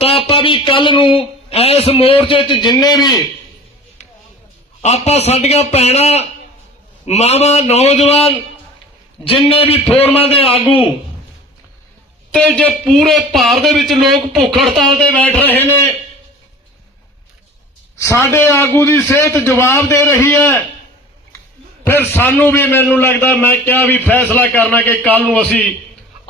ਤਾਂ ਆਪਾਂ ਵੀ ਕੱਲ ਨੂੰ ਇਸ ਮੋਰਚੇ 'ਚ ਜਿੰਨੇ ਵੀ ਆਪਾਂ ਸਾਡੀਆਂ ਭੈਣਾਂ, ਮਾਵਾਂ, ਨੌਜਵਾਨ, ਜਿੰਨੇ ਵੀ ਫੋਰਮਾਂ ਦੇ ਆਗੂ ਤੇ ਜੇ ਪੂਰੇ ਭਾਰਤ ਦੇ ਵਿੱਚ ਲੋਕ ਭੁੱਖ ਹੜਤਾਲ ਤੇ ਬੈਠ ਰਹੇ ਨੇ, ਸਾਡੇ ਆਗੂ ਦੀ ਸਿਹਤ ਜਵਾਬ ਦੇ ਰਹੀ ਹੈ। ਫਿਰ ਸਾਨੂੰ ਵੀ ਮੈਨੂੰ ਲੱਗਦਾ, ਮੈਂ ਕਿਹਾ ਵੀ ਫੈਸਲਾ ਕਰਨਾ ਕਿ ਕੱਲ ਨੂੰ ਅਸੀਂ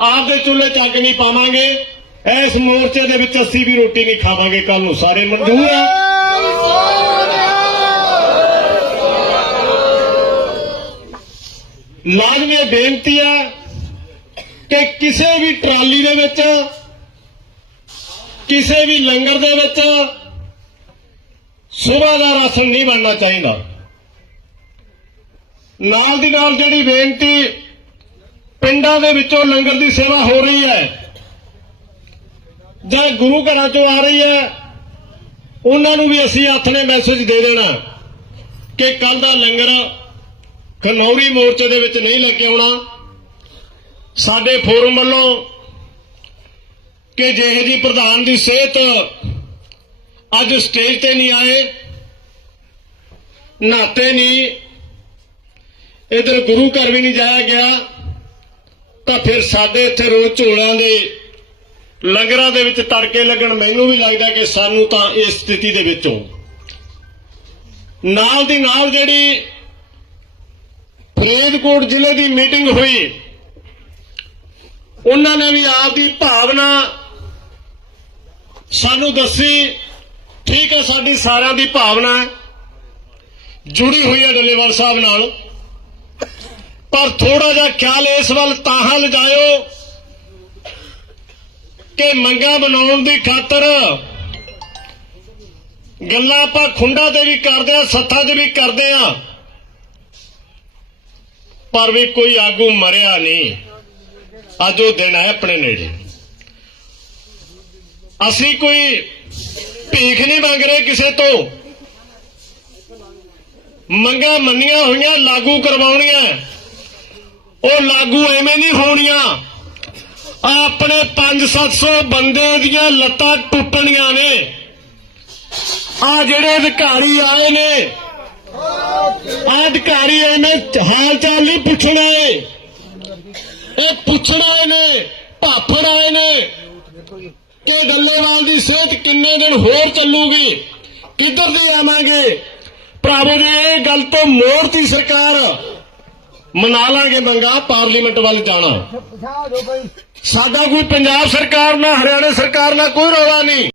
ਆਪਦੇ ਚੁੱਲ੍ਹੇ 'ਚ ਅੱਗ ਨਹੀਂ ਪਾਵਾਂਗੇ। ਇਸ ਮੋਰਚੇ ਦੇ ਵਿੱਚ ਅਸੀਂ ਵੀ ਰੋਟੀ ਨਹੀਂ ਖਾਵਾਂਗੇ ਕੱਲ ਨੂੰ, ਸਾਰੇ ਮਨਜ਼ੂਰ ਆ। ਲਾਜ਼ਮੀ ਬੇਨਤੀ ਹੈ ਕਿ ਕਿਸੇ ਵੀ ਟਰਾਲੀ ਦੇ ਵਿੱਚ, ਕਿਸੇ ਵੀ ਲੰਗਰ ਦੇ ਵਿੱਚ ਸੁਬਹ ਦਾ ਰਾਸ਼ਨ ਨਹੀਂ ਬਣਨਾ ਚਾਹੀਦਾ। ਨਾਲ ਦੀ ਨਾਲ ਜਿਹੜੀ ਬੇਨਤੀ ਪਿੰਡਾਂ ਦੇ ਵਿੱਚੋਂ ਲੰਗਰ ਦੀ ਸੇਵਾ ਹੋ ਰਹੀ ਹੈ ਜਾਂ ਗੁਰੂ ਘਰਾਂ ਚੋਂ ਆ ਰਹੀ ਹੈ, ਉਹਨਾਂ ਨੂੰ ਵੀ ਅਸੀਂ ਹੱਥ ਨੇ ਮੈਸੇਜ ਦੇ ਦੇਣਾ ਕਿ ਕੱਲ ਦਾ ਲੰਗਰ ਖਨੌਰੀ ਮੋਰਚੇ ਦੇ ਵਿੱਚ ਨਹੀਂ ਲੈ ਕੇ ਆਉਣਾ। ਸਾਡੇ ਫੋਰਮ ਵੱਲੋਂ ਕਿ ਜਿਹੇ ਜੀ ਪ੍ਰਧਾਨ ਦੀ ਸਿਹਤ ਅੱਜ ਸਟੇਜ ਤੇ ਨਹੀਂ ਆਏ ਨਾਤੇ ਨਹੀਂ, ਇਧਰ ਗੁਰੂ ਘਰ ਵੀ ਨਹੀਂ ਜਾਇਆ ਗਿਆ, ਤਾਂ ਫਿਰ ਸਾਡੇ ਇੱਥੇ ਰੋਜ਼ ਝੋਲਾਂ ਦੇ ਲੰਗਰਾਂ ਦੇ ਵਿੱਚ ਤੜਕੇ ਲੱਗਣ ਮੈਨੂੰ ਵੀ ਲੱਗਦਾ ਕਿ ਸਾਨੂੰ ਤਾਂ ਇਸ ਸਥਿਤੀ ਦੇ ਵਿੱਚੋਂ ਨਾਲ ਦੀ ਨਾਲ ਜਿਹੜੀ ਫਰੀਦਕੋਟ ਜ਼ਿਲ੍ਹੇ ਦੀ ਮੀਟਿੰਗ ਹੋਈ, ਉਹਨਾਂ ਨੇ ਵੀ ਆਪ ਦੀ ਭਾਵਨਾ ਸਾਨੂੰ ਦੱਸੀ, ਠੀਕ ਹੈ, ਸਾਡੀ ਸਾਰਿਆਂ ਦੀ ਭਾਵਨਾ ਹੈ, ਜੁੜੀ ਹੋਈ ਹੈ ਡੱਲੇਵਾਲ ਸਾਹਿਬ ਨਾਲ, ਪਰ ਥੋੜਾ ਜਿਹਾ ਖਿਆਲ ਇਸ ਵੱਲ ਤਾਹਾਂ ਲਜਾਇਓ ਕਿ ਮੰਗਾ ਬਣਾਉਣ ਦੀ ਖਾਤਰ ਗੱਲਾਂ ਆਪਾਂ ਖੁੰਡਾ ਤੇ ਵੀ ਕਰਦੇ ਆ, ਸੱਥਾਂ ਤੇ ਵੀ ਕਰਦੇ ਆ। ਪਰ ਵੀ ਕੋਈ ਆਗੂ ਮਰਿਆ ਨਹੀਂ। ਅੱਜ ਉਹ ਦਿਨ ਹੈ ਆਪਣੇ ਨੇੜੇ। ਅਸੀਂ ਕੋਈ ਭੀਖ ਨਹੀਂ ਮੰਗ ਰਹੇ ਕਿਸੇ ਤੋਂ। ਮੰਗਾਂ ਮੰਨੀਆਂ ਹੋਈਆਂ, ਲਾਗੂ ਕਰਵਾਉਣੀਆਂ। ਉਹ ਲਾਗੂ ਐਵੇਂ ਨਹੀਂ ਹੋਣੀਆਂ। ਆਪਣੇ 5-700 ਬੰਦੇ ਦੀਆਂ ਲੱਤਾਂ ਟੁੱਟਣੀਆਂ ਨੇ। ਆ ਜਿਹੜੇ ਅਧਿਕਾਰੀ ਆਏ ਨੇ ਆਹ ਅਧਿਕਾਰੀ ਐਵੇਂ ਹਾਲ ਚਾਲ ਨਹੀਂ ਪੁੱਛਣਾ। ਏ ਇਹ ਪੁੱਛਣਾ ਆਏ ਨੇ, ਭਾਫੜ ਆਏ ਨੇ ਕਿ ਡੱਲੇਵਾਲ ਦੀ ਸਿਹਤ ਕਿੰਨੇ ਦਿਨ ਹੋਰ ਚੱਲੂਗੀ, ਕਿੱਧਰ ਦੀ ਆਵਾਂਗੇ? ਭਰਾਵੋ, ਜੀ ਇਹ ਗੱਲ ਤੋਂ ਮੋੜਤੀ ਸਰਕਾਰ ਮਨਾ ਲਾਂਗੇ ਮੰਗਾ ਪਾਰਲੀਮੈਂਟ ਵੱਲ ਜਾਣਾ। ਸਾਡਾ ਕੋਈ ਪੰਜਾਬ ਸਰਕਾਰ ਨਾਲ ਹਰਿਆਣਾ ਸਰਕਾਰ ਨਾਲ ਕੋਈ ਰੌਲਾ ਨਹੀਂ।